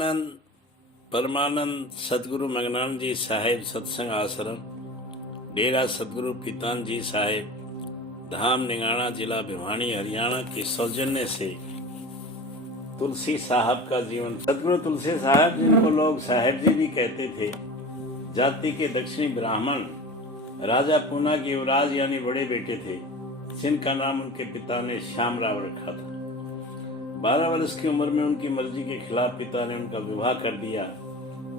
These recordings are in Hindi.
आनंद परमानंद सतगुरु मंगनानंद जी साहेब सत्संग आश्रम डेरा सतगुरु पीतान जी साहेब धाम निगाना जिला भिवानी हरियाणा के सौजन्य से तुलसी साहब का जीवन। सतगुरु तुलसी साहब जिनको लोग साहेब जी भी कहते थे, जाति के दक्षिणी ब्राह्मण राजा पूना के युवराज यानी बड़े बेटे थे, जिनका नाम उनके पिता ने श्यामराव रखा था। 12 वर्ष की उम्र में उनकी मर्जी के खिलाफ पिता ने उनका विवाह कर दिया,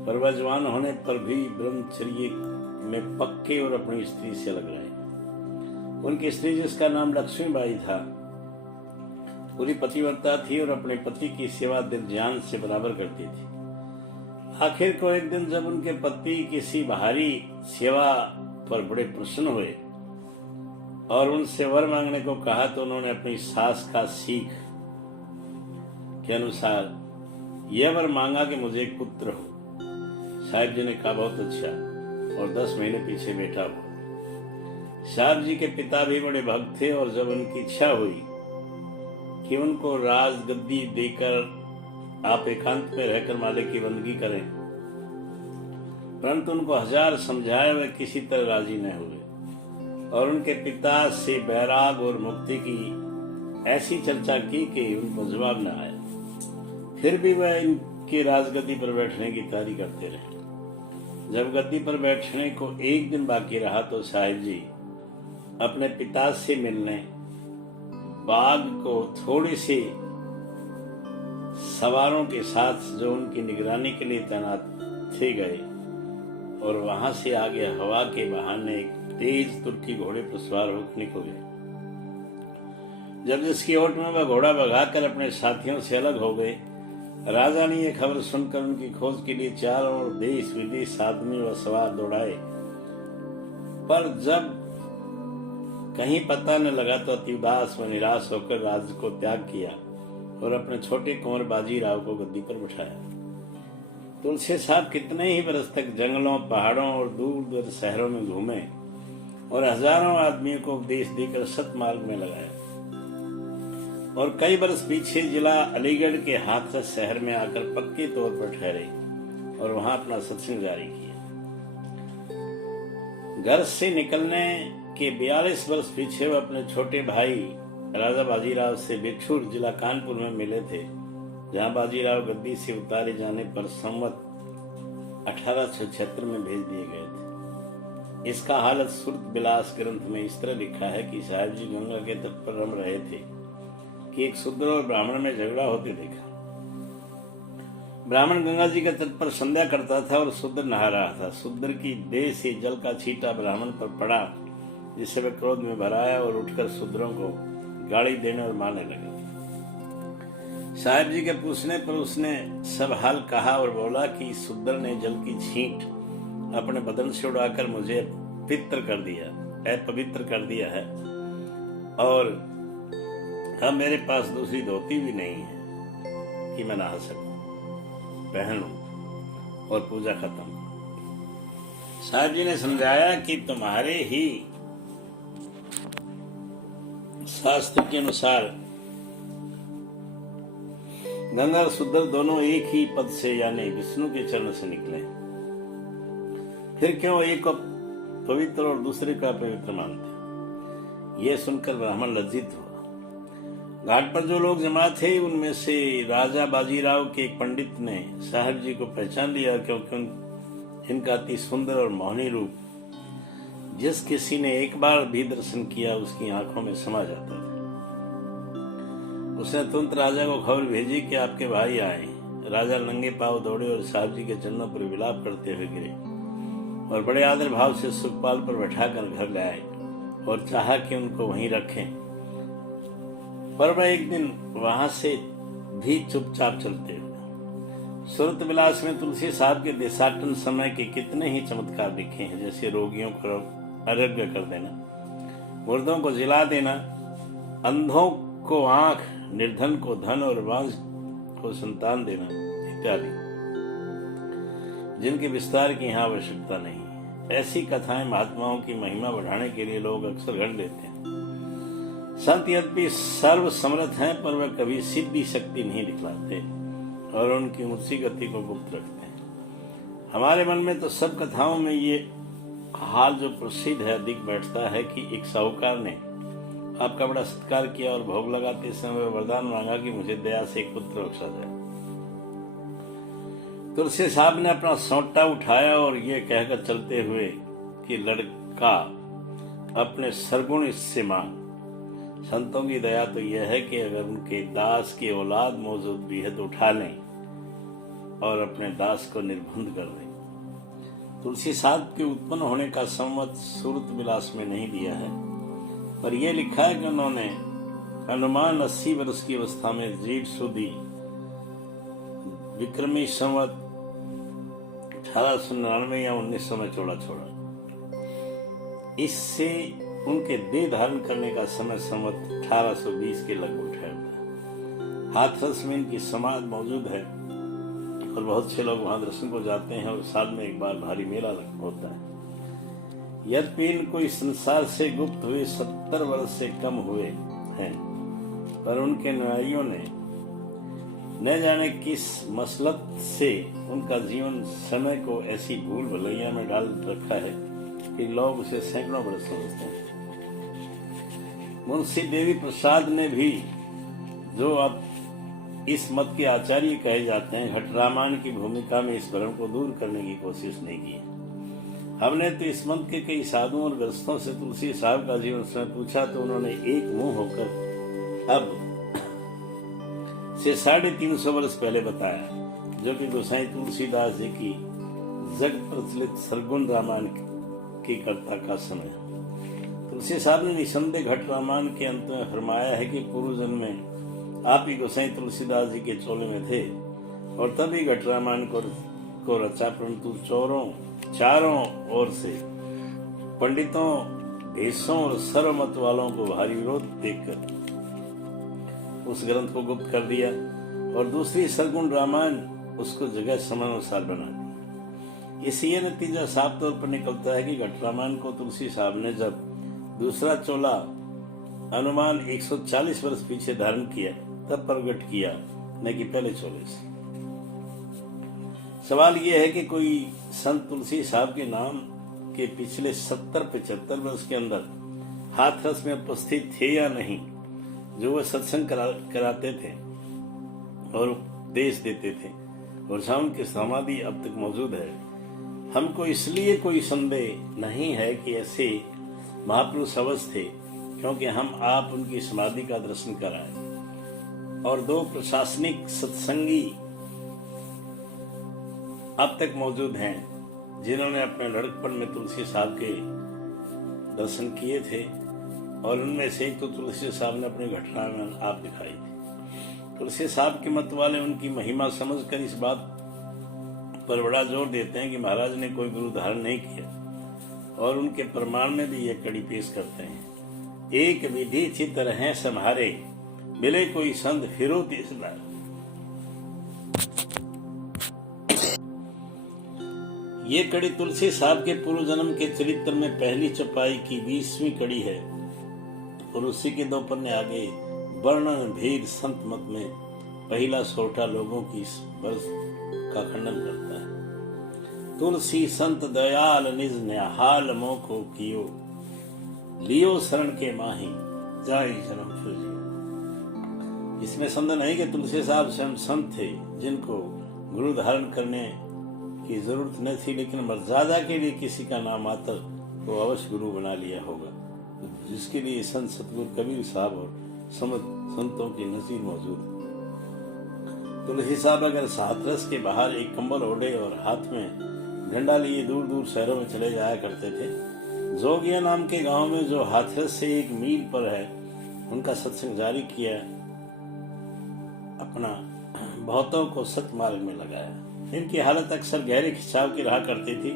पर वह जवान होने पर भी ब्रह्मचर्य में पक्के और अपनी स्त्री से अलग रहे। उनकी स्त्री, जिसका नाम लक्ष्मीबाई था, पूरी पतिव्रता थी और अपने पति की सेवा दिल जान से बराबर करती थी। आखिर को एक दिन जब उनके पति किसी बाहरी सेवा पर बड़े प्रसन्न हुए और उनसे वर मांगने को कहा, तो उन्होंने अपनी सास का सीख के अनुसार यह वर मांगा कि मुझे एक पुत्र हो। साहिब जी ने कहा, बहुत अच्छा, और 10 महीने पीछे बैठा हुआ। साहब जी के पिता भी बड़े भक्त थे और जब उनकी इच्छा हुई कि उनको राज गद्दी देकर आप एकांत में रहकर मालिक की बंदगी करें, परंतु उनको 1000 समझाए वे किसी तरह राजी न हुए और उनके पिता से बैराग और मुक्ति की ऐसी चर्चा की कि उनको जवाब न आया। फिर भी वह इनकी राजगद्दी पर बैठने की तैयारी करते रहे। जब गद्दी पर बैठने को एक दिन बाकी रहा तो साहिब जी अपने पिता से मिलने बाग को थोड़े से सवारों के साथ जो उनकी निगरानी के लिए तैनात थे गए और वहां से आगे हवा के बहाने एक तेज तुर्की घोड़े पर सवार होकर निकल गए। जब जिसकी ओट में वह घोड़ा भगाकर अपने साथियों से अलग हो गए, राजा ने यह खबर सुनकर उनकी खोज के लिए चारों ओर देश विदेश आदमी व सवार दौड़ाए, पर जब कहीं पता न लगा तो अति उदास व निराश होकर राज्य को त्याग किया और अपने छोटे कुंवर बाजीराव को गद्दी पर बिठाया। तुलसी साहब कितने ही बरस तक जंगलों, पहाड़ों और दूर दूर शहरों में घूमे और हजारों आदमियों को उपदेश देकर सतमार्ग में लगाया और कई बरस पीछे जिला अलीगढ़ के हाथरस शहर में आकर पक्के तौर पर ठहरे और वहां अपना सत्संग जारी किया। घर से निकलने के 42 वर्ष पीछे वह अपने छोटे भाई राजा बाजीराव से बिठूर जिला कानपुर में मिले थे, जहां बाजीराव गद्दी से उतारे जाने पर संवत 1876 में भेज दिए गए थे। इसका हालत सुरत बिलास ग्रंथ में इस तरह लिखा है कि साहिब जी गंगा के तट पर रम रहे थे कि एक शूद्र और ब्राह्मण में झगड़ा होते देखा। ब्राह्मण गंगा जी के तट पर संध्या करता था और शूद्र नहा रहा था। शूद्र की देह से जल का छींटा ब्राह्मण पर पड़ा, जिससे वह क्रोध में भराया और उठकर शूद्रों को गाली देने और मारने लगा। साहिब जी के पूछने पर उसने सब हाल कहा और बोला कि शूद्र ने जल की छींट अपने बदन से उड़ाकर मुझे अपवित्र कर दिया है और अब मेरे पास दूसरी धोती भी नहीं है कि मैं नहा सकूं, पहनूं और पूजा खत्म। साहिब जी ने समझाया कि तुम्हारे ही शास्त्र के अनुसार गंगा और शूद्र दोनों एक ही पद से यानी विष्णु के चरण से निकले, फिर क्यों एक को पवित्र और दूसरे को अपवित्र मानते? यह सुनकर ब्राह्मण लज्जित हुआ। घाट पर जो लोग जमा थे उनमें से राजा बाजीराव के एक पंडित ने साहिब जी को पहचान लिया, क्योंकि इनका अति सुंदर और मोहनी रूप जिस किसी ने एक बार भी दर्शन किया उसकी आंखों में समा जाता था। उसने तुरंत राजा को खबर भेजी कि आपके भाई आए। राजा नंगे पांव दौड़े और साहब जी के चरणों पर विलाप करते हुए गिरे और बड़े आदर भाव से सुखपाल पर बैठाकर घर ले आए और चाहा कि उनको वहीं रखें, पर वह एक दिन वहां से भी चुपचाप चलते हुए। सूरत विलास में तुलसी साहब के देशाटन समय के कितने ही चमत्कार दिखे हैं, जैसे रोगियों को आरोग्य कर देना, मुर्दों को जिला देना, अंधों को आंख, निर्धन को धन और वांझ को संतान देना इत्यादि, जिनके विस्तार की यहाँ आवश्यकता नहीं। ऐसी कथाएं महात्माओं की महिमा बढ़ाने के लिए लोग अक्सर गढ़ लेते हैं। संत यद्यपि सर्व समर्थ हैं, पर वह कभी सिद्धि शक्ति नहीं दिखलाते और उनकी उसी गति को गुप्त रखते हैं। हमारे मन में तो सब कथाओं में ये हाल जो प्रसिद्ध है अधिक बैठता है कि एक साहूकार ने आपका बड़ा सत्कार किया और भोग लगाते समय वरदान मांगा कि मुझे दया से एक पुत्र बख्शा जाए। तुलसी साहब ने अपना सौंटा उठाया और ये कहकर चलते हुए कि लड़का अपने सरगुण इससे मांग। संतों की दया तो यह है कि अगर उनके दास की औलाद मौजूद भी है तो उठा लें और अपने दास को निर्बंध कर दें। तुलसी साहब के उत्पन्न होने का संवत सूरत विलास में नहीं दिया है, पर यह लिखा है कि उन्होंने अनुमान 80 वर्ष की अवस्था में जेठ सुदी विक्रमी संवत 1899 या 1900 में छोड़ा। इससे उनके देह धारण करने का समय संवत 1820 के लगभग ठहरता है। हाथरस में इनकी समाधि मौजूद है और बहुत से लोग वहां दर्शन को जाते हैं और साल में एक बार भारी मेला होता है। यद्यपि इनको इस संसार से गुप्त हुए 70 वर्ष से कम हुए हैं, पर उनके अनुयायियों ने न जाने किस मसलत से उनका जीवन समय को ऐसी भूल भुलैया में डाल रखा है कि लोग उसे सैकड़ों वर्ष समझते हैं। मुंशी देवी प्रसाद ने भी, जो अब इस मत के आचार्य कहे जाते हैं, घट रामायण की भूमिका में इस भ्रम को दूर करने की कोशिश नहीं की। हमने तो इस मत के कई साधुओं और ग्रस्तों से तुलसी साहब का जीवन समय पूछा तो उन्होंने एक मुंह होकर अब से 350 वर्ष पहले बताया, जो कि गोसाई तुलसीदास जी की जग प्रचलित सरगुण रामायण की कर्ता का समय। तुलसी साहब ने निसंदेह घट रामायण के अंत में फरमाया है कि पूर्व जन्म में आप ही गोसाई तुलसीदास जी के चोले में थे और तभी घट रामायण को रचा, परंतु चारों ओर से पंडितों, भेषों और सर्वमत वालों को भारी विरोध देखकर उस ग्रंथ को गुप्त कर दिया और दूसरी सरगुण रामायण उसको जगह समय अनुसार बना दी। इससे यह नतीजा साफ तौर पर निकलता है कि घट रामायण को तुलसी साहब ने जब दूसरा चोला अनुमान 140 वर्ष पीछे धारण किया तब प्रकट किया, न कि पहले चोले से। सवाल यह है कि कोई संत तुलसी साहब के नाम के पिछले 70-75 वर्ष के अंदर हाथरस में उपस्थित थे या नहीं, जो वह सत्संग कराते थे और उपदेश देते थे, और जहाँ उनकी समाधि अब तक मौजूद है। हमको इसलिए कोई संदेह नहीं है कि ऐसे महापुरुष अवश्य थे, क्योंकि हम आप उनकी समाधि का दर्शन कराए और 2 प्रशासनिक सत्संगी अब तक मौजूद हैं जिन्होंने अपने लड़कपन में तुलसी साहब के दर्शन किए थे, और उनमें से एक तो तुलसी साहब ने अपनी घटना में आप दिखाई थी। तुलसी साहब के मत वाले उनकी महिमा समझकर इस बात पर बड़ा जोर देते हैं कि महाराज ने कोई गुरु धारण नहीं किया, और उनके प्रमाण में भी यह कड़ी पेश करते हैं। एक विधि चित रहें सम्हारे, मिले कोई संत फिरो तीस बार। ये कड़ी तुलसी साहब के पूर्व जन्म के चरित्र में पहली चपाई की 20वीं कड़ी है, और उसी के 2 पन्ने आगे वर्णन भेद संत मत में पहला सोटा लोगों की इस वर्ष का खंडन करता है। तुलसी संत दयाल निज न्याहाल मोको कियो, लियो शरण के माही जाई जन्म फिर जियो। इसमें संदेह नहीं कि तुलसी साहब स्वयं संत थे जिनको गुरु धारण करने की जरूरत न थी, लेकिन मर्यादा के लिए किसी का नाम आतर को अवश्य गुरु बना लिया होगा, जिसके लिए संत सतगुरु कबीर साहब और संतों की नजीर मौजूद। तुलसी साहब अगर हाथरस के बाहर एक कंबल ओढ़े और हाथ में झंडा लिए दूर दूर शहरों में चले जाया करते थे। जोगिया नाम के गांव में जो हाथरस से 1 मील पर है, उनका सत्संग जारी किया, अपना बहुतों को सतमार्ग में लगाया। इनकी हालत अक्सर गहरे खिंचाव की रहा करती थी,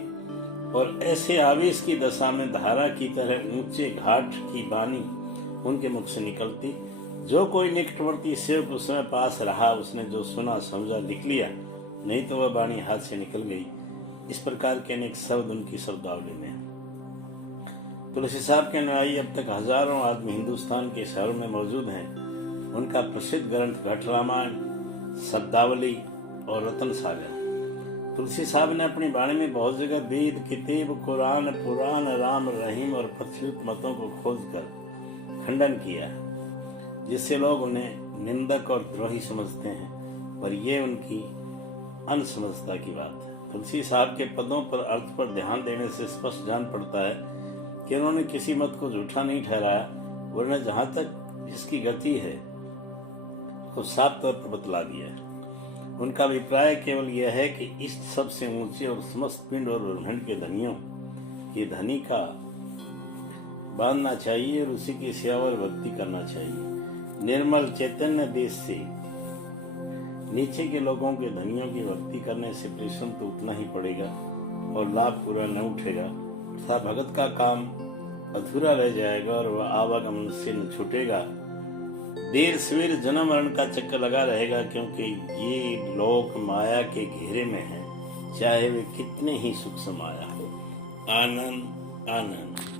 और ऐसे आवेश की दशा में धारा की तरह ऊंचे घाट की बानी उनके मुख से निकलती। जो कोई निकटवर्ती सेवक उस समय पास रहा, उसने जो सुना समझा लिख लिया, नहीं तो वह बाणी हाथ से निकल गई। इस प्रकार के अनेक शब्द उनकी शब्दावली में। तुलसी साहब के अनुयायी अब तक हजारों आदमी हिंदुस्तान के शहरों में मौजूद हैं। उनका प्रसिद्ध ग्रंथ घट रामायण, शब्दावली और रतन सागर। तुलसी साहब ने अपनी वाणी में बहुत जगह वेद, किताब, कुरान, पुराण, राम, रहीम और प्रचलित मतों को खोजकर खंडन किया, जिससे लोग उन्हें निंदक और द्रोही समझते हैं, पर यह उनकी अनसमझता की बात है। तुलसी साहब के पदों पर अर्थ पर ध्यान देने से स्पष्ट जान पड़ता है कि उन्होंने किसी मत को झूठा नहीं ठहराया, वरना जहां तक इसकी गति है तो साफ तौर पर बतला दिया है। उनका अभिप्राय केवल यह है कि इस सबसे ऊंचे और समस्त पिंड और ब्रह्मांड के धनियों की धनी का बांधना चाहिए और उसी की सेवा और भक्ति करना चाहिए। निर्मल चैतन्य देश से नीचे के लोगों के धनियों की भक्ति करने से परिश्रम तो उतना ही पड़ेगा और लाभ पूरा न उठेगा, तथा भगत का काम अधूरा रह जाएगा और वह आवागमन से न छूटेगा। देर सवेर जन्म मरण का चक्कर लगा रहेगा, क्योंकि ये लोग माया के घेरे में हैं, चाहे वे कितने ही सूक्ष्म माया हो। आनंद आनंद।